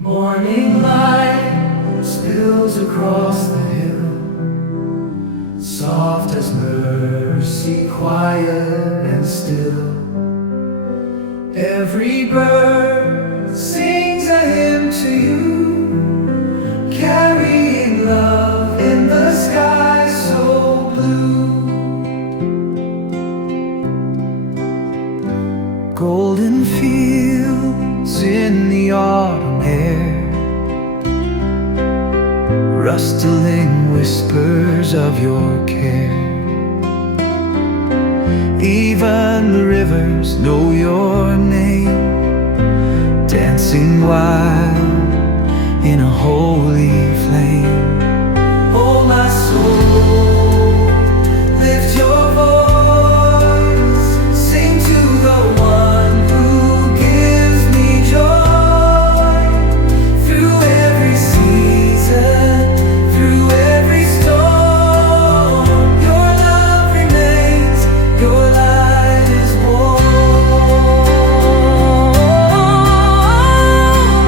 Morning light spills across the hill, soft as mercy, quiet and still. Every bird sings a hymn to you, carrying love in the sky so blue. Golden fields in the autumn air, rustling whispers of your care. Even the rivers know your name, dancing wild in a holy flame. Oh my soul, lift your voice, sing to the one who gives me joy. Through every season, through every storm, your love remains, your light is warm.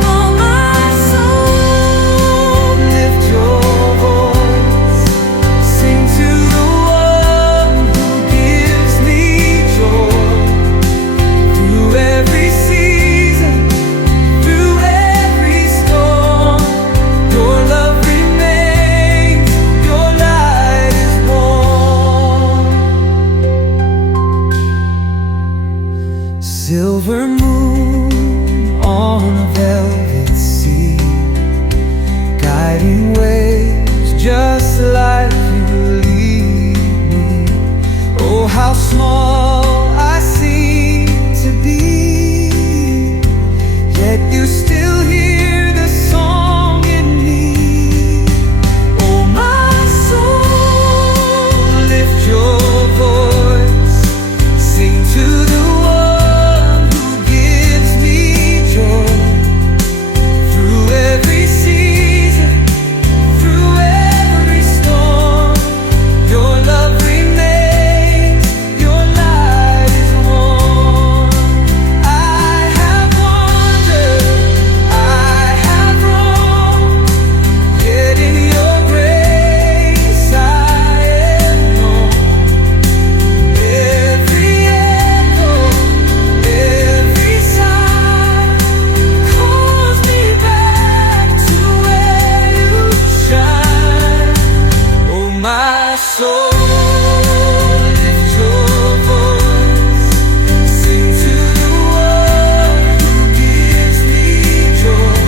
Oh my soul, lift your voice, sing to the one who gives me joy. Through every season, through every storm, your love remains, your light is warm. Silver moon on a velvet sea, guiding waves just like you lead me. Oh, how small I seem to be, yet you still hear the song in me. Oh my soul, lift your voice, sing to the one who gives me joy. Through every season, through every storm, your love remains, your light is warm. I have wandered, I have roamed, yet in your grace I am known. Every echo, every sigh calls me back to where you shine. Oh my soul, lift your voice, sing to the one who gives me joy.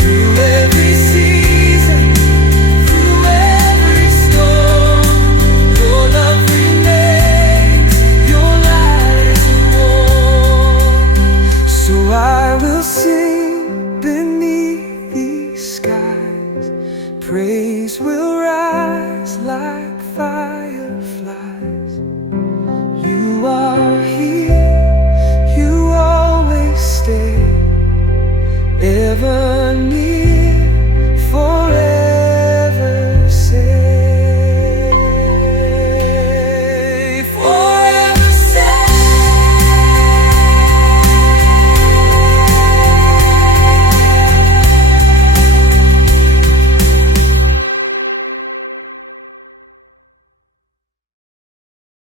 Through every season, through every storm, your love remains, your light is warm. So I will sing